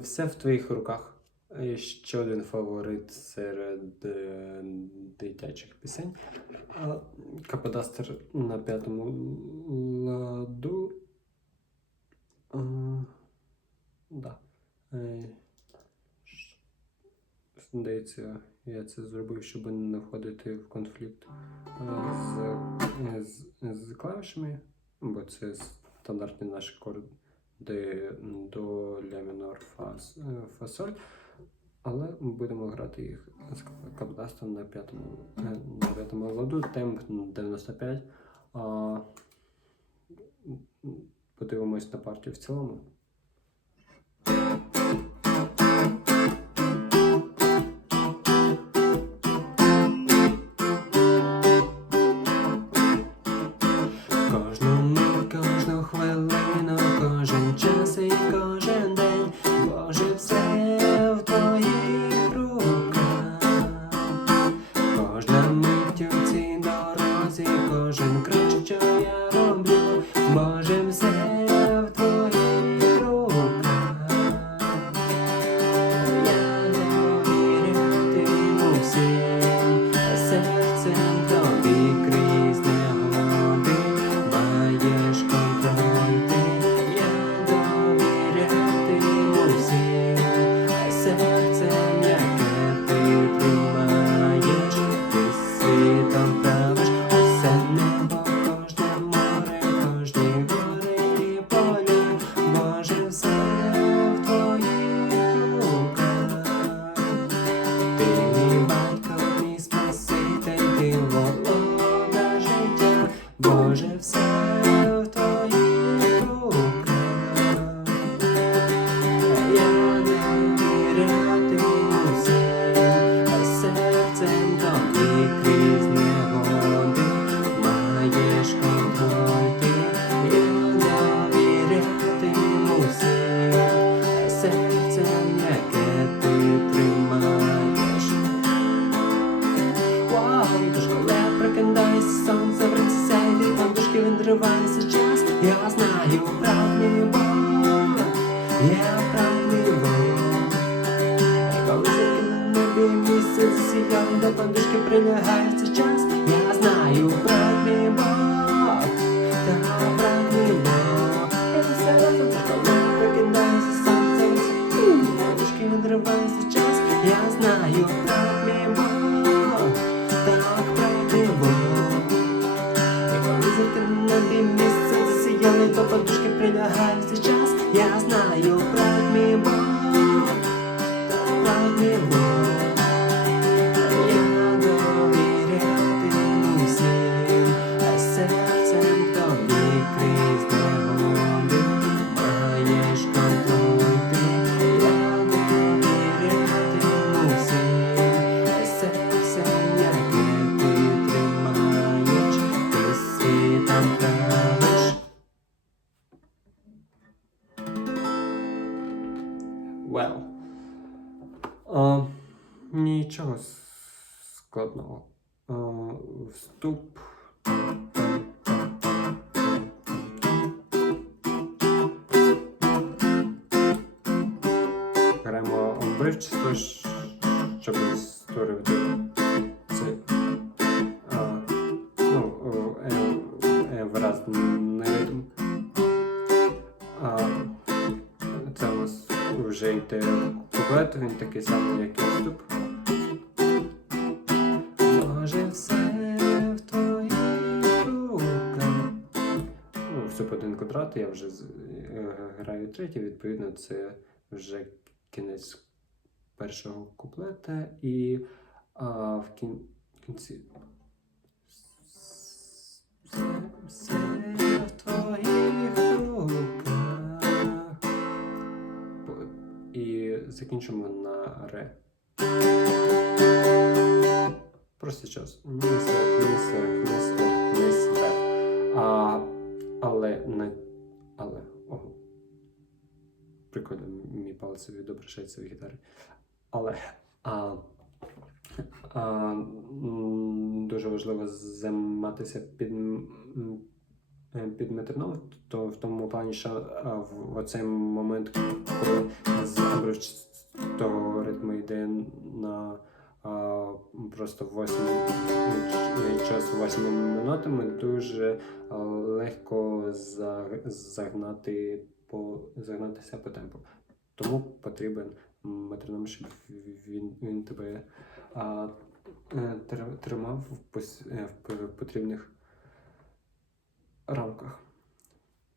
Все в твоїх руках. І ще один фаворит серед е, дитячих пісень. Каподастер на п'ятому ладу. А, да. Е, Здається, я це зробив, щоб не входити в конфлікт е, з, з, з клавішами, бо це стандартний наш акорд де до ля мінор фас, е, фа соль. Але ми будемо грати їх з капдастом на п'ятому е, на п'ятому ладу, темп 95. А, подивимось на партію в цілому. You. А, нічого складного. А, вступ. Беремо вбивчество, вступ. Може все в твоїх руках. Ну, вступ один квадрат, я вже е, граю третій, відповідно, це вже кінець першого куплета і а, в кін... кінці. Все, все в твоїх руках. І закінчимо на ре. Просто час. Ні сверх, ні сверх, ні сверх. А, але не. Але. Ого. Прикольно, мій палець відображається в гітарі. Але. А, а, дуже важливо займатися під, під метроном, то в тому плані, що а, в оцей момент, коли з того ритму йде на а, просто 8 час 8 минутами, дуже легко загнати по загнатися по темпу. Тому потрібен метроном, щоб він, він тебе а, е, тримав в, е, в потрібних рамках.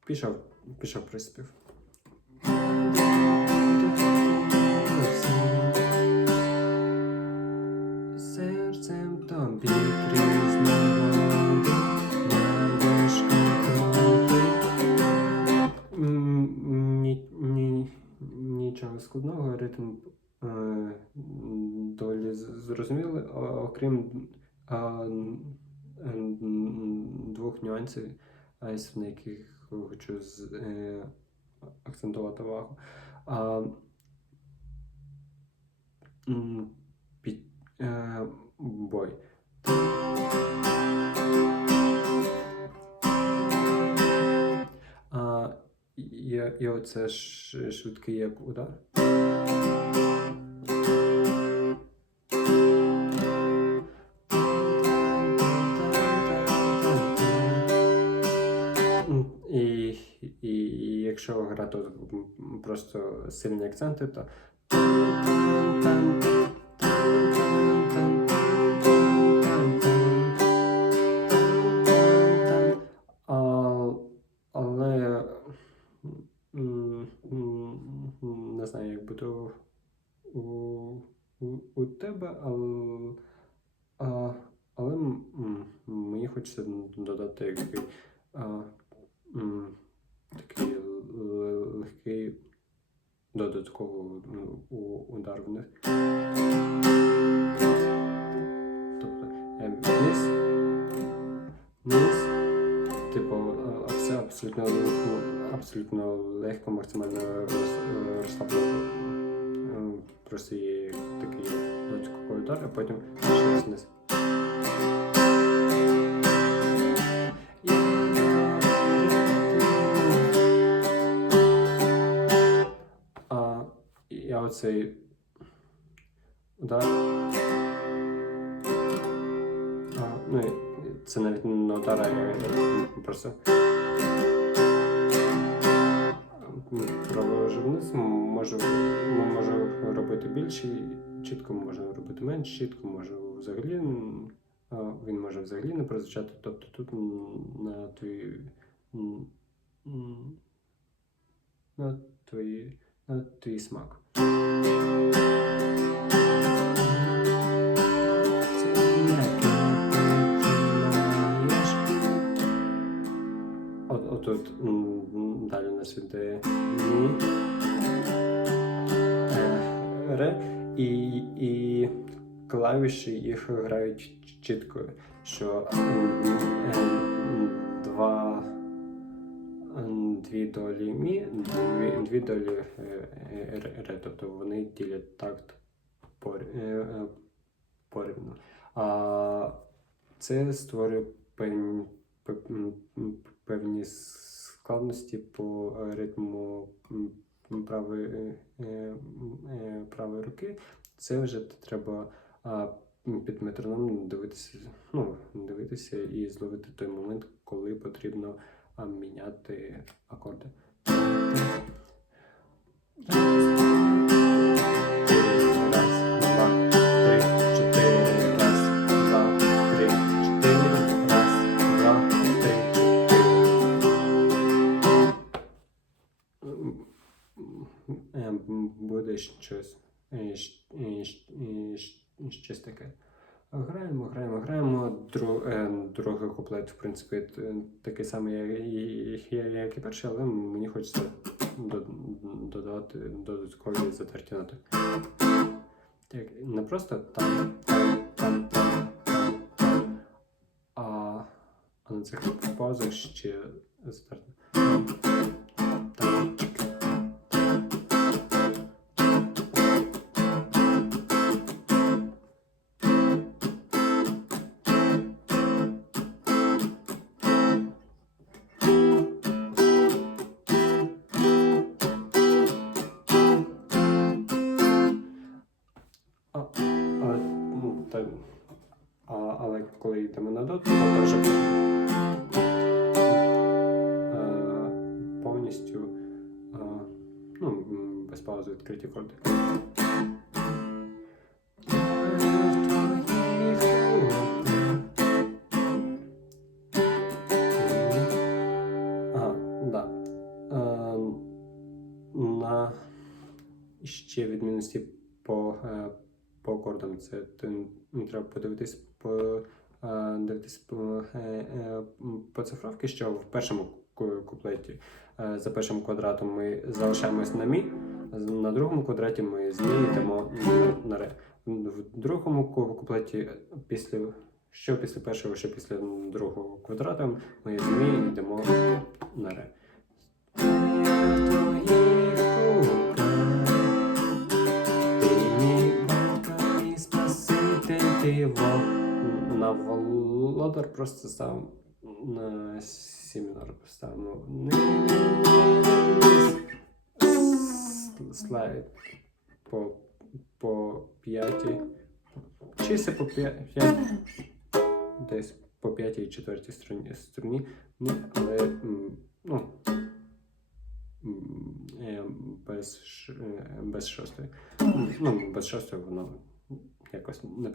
Пішов, пішов приспів. Складного, ритм е, доволі з- зрозумілий, окрім двох нюансів, на яких хочу е, акцентувати увагу. А, під, е, бой. А, і, і оце швидкий як удар. Якщо грати просто сильні акценти, то. Але не знаю, як буде у, у, у, тебе, але, але мені хочеться додати який, Е, вниз, вниз, типу, все абсолютно, ну, абсолютно легко, максимально роз- розслаблено. Е, Просто є такий удар, а потім ще раз вниз. Я оцей удар. Ну, це навіть не удар, а я, я просто провожу вниз, можу, можу робити більше чітко, можу робити менш чітко, можу взагалі. Він може взагалі не прозвучати. Тобто тут на твій на твої, на твій смак. М, м, далі у нас іде мі, ре, і, і клавіші їх грають чітко, що два дві долі мі, дві, дві долі е, ре, тобто вони ділять такт е, е, порівну. А це створює певні, пе- м, м, певні складності по ритму м, м, правої, е, е, е, правої руки. Це вже треба під метроном дивитися, ну, дивитися і зловити той момент, коли потрібно міняти акорди. Щось, таке. Граємо, граємо, граємо. Е, другий куплет, в принципі, такий самий, як і, перший, але мені хочеться додати додаткові затерті ноти. Так, не просто там, там, там, там, там, а, на цих паузах ще затерти. Відкриті корди. Ага, да. Е, на ще відмінності по, е, по акордам. Це ну, треба подивитись по, е, дивитись по, е, по цифровки, що в першому куплеті е, за першим квадратом ми залишаємось на мі, на другому квадраті ми з мі на, ре. В другому куплеті після що після першого, що після другого квадрата ми з мі йдемо на ре. На володар просто на сі мінор поставимо. Слайд по, по п'ятій. Чиси по п'ятій. Десь по п'ятій четвертій струні, струні. Ну, але ну, без, е, без шостої. Ну, без шостої воно якось не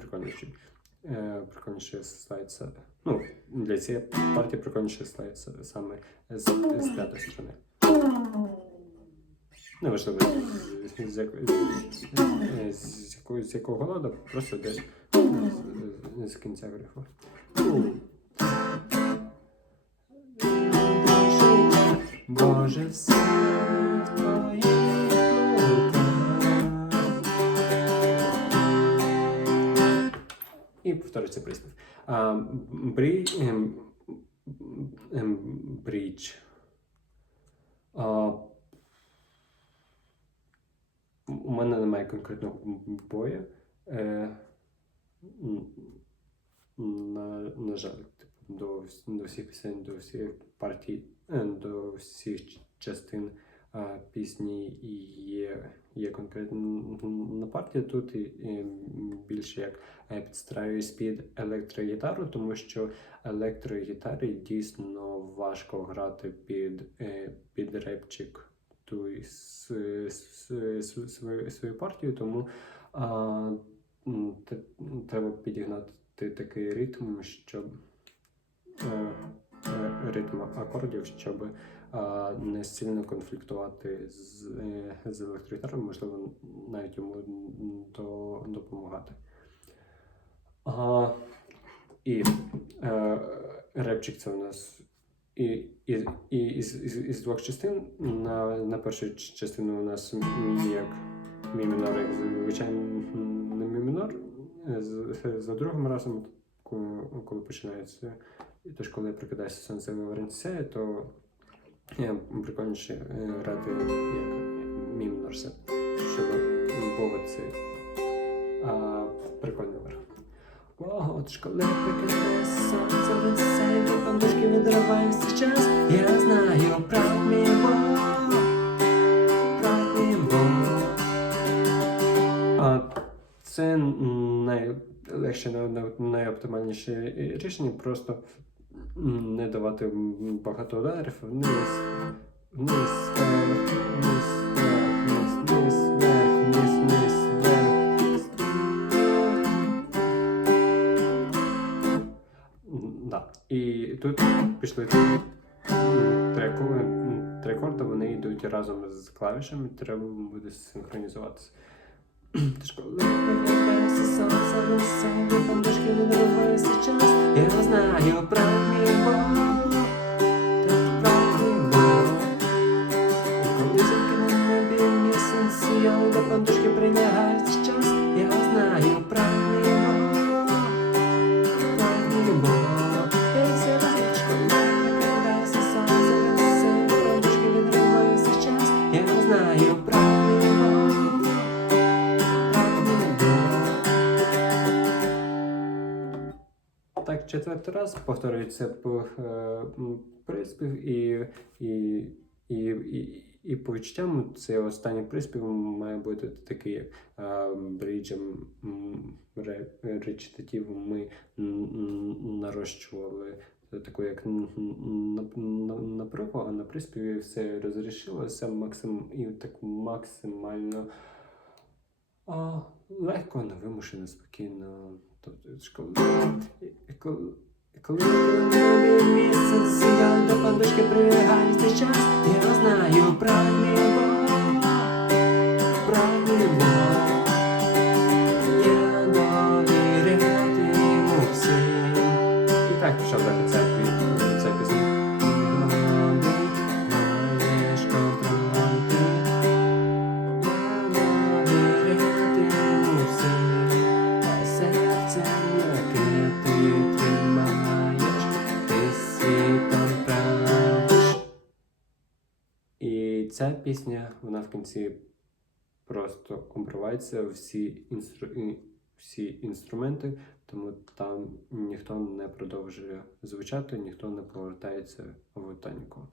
Е, прикольніше слайдся. Ну, для цієї партії прикольніше слайдся саме з, з п'ятої сторони. Неважливо, з, як- з, якого, з якого ладу, просто десь з, з кінця грифу. Боже, все І повторюється бріч. А, у мене немає конкретного бою. Е, на, на жаль, типу, до, до всіх пісень, до всіх партій, е, до всіх частин пісні є, є конкретна партія. Тут і, і більше як е, підстраюсь під електрогітару, тому що електрогітарі дійсно важко грати під, е, під репчик ту і свою, партію, тому а, треба підігнати такий ритм, щоб е, ритм акордів, щоб не сильно конфліктувати з, е, з електрогітарою, можливо, навіть йому до, допомагати. А, і е, репчик це у нас і, і, і, із, із, із двох частин. На, на першу частину у нас мі як мі мінор, як звичайний мі мінор. За другим разом, коли, починається, тож коли прикидається сонце вивернеться, то прикольніше е, грати як мі мінор щоб цей а, прикольний верх. О, от школи прикидає сонце висає, до подушки відривається час. Я знаю, брат мій. А це найлегше, най- най- найоптимальніше рішення просто не давати багато ударів вниз, вниз, вверх, вниз, вниз, вниз, вверх, вниз, вниз, вверх. І тут пішли акорди, вони йдуть разом з клавішами, треба буде синхронізуватися. Я знаю, про мій Так, четвертий раз повторюється по е, приспів і, і, і, і, І по відчуттям цей останній приспів має бути такий, як бриджем м, ре- речитативу ми нарощували таку як напругу, а на приспіві все розрішилося максим, і так максимально а, легко, невимушено, спокійно. Тобто, коли, і коли, і місце сидять до подушки прилягає цей час, я знаю правильний Бог, правильний Бог. Я довірятиму всім. І так пішов до кінця ця пісня, вона в кінці просто обривається всі, інстру... всі інструменти, тому там ніхто не продовжує звучати, ніхто не повертається в тоніку.